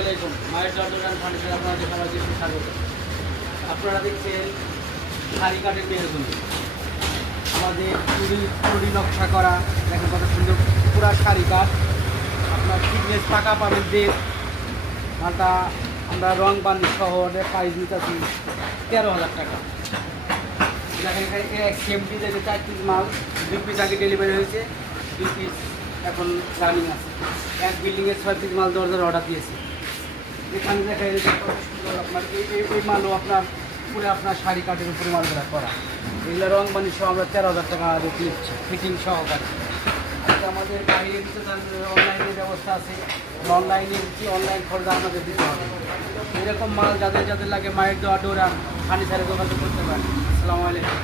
আলাইকুম। মায়ের Jordan furniture আপনাদের সবাইকে স্বাগত। আপনারা দেখছেন শাড়ি কাঠের মেহরুনি। আমাদের চুরি নকশা করা, দেখেন কত সুন্দর পুরা শাড়ি কাঠ। আপনার ফিটনেস টাকা পাবেন যে মালটা আমরা রং বান্ধি সহ প্রাইস নিতেছি 13,000 টাকা। দেখেন এখানে সেম ডিজাইনের 4 পিস মাল, 2 পিস আগে ডেলিভারি হয়েছে, 2 পিস এখন রানিং আছে। এক বিল্ডিংয়ে 6 পিস মাল দরজার অর্ডার দিয়েছি। এখানে দেখা যাচ্ছে আপনার এই মালও আপনার পুরো আপনার শাড়ি কাঠের উপরে মালগুলো করা। এগুলো রং বানি সহ আমরা 13,000 টাকা রেট নিচ্ছি ফিটিং সহকারে। আজকে আমাদের বাইরে দিতে অনলাইনের ব্যবস্থা আছে, অনলাইনে দিচ্ছি, অনলাইন খরচ আপনাদের দিতে হবে। এরকম মাল যাদের যাদের লাগে মায়ের দেওয়া ডোরা ফার্নিচারে যোগাযোগ করতে পারেন। আসসালামু আলাইকুম।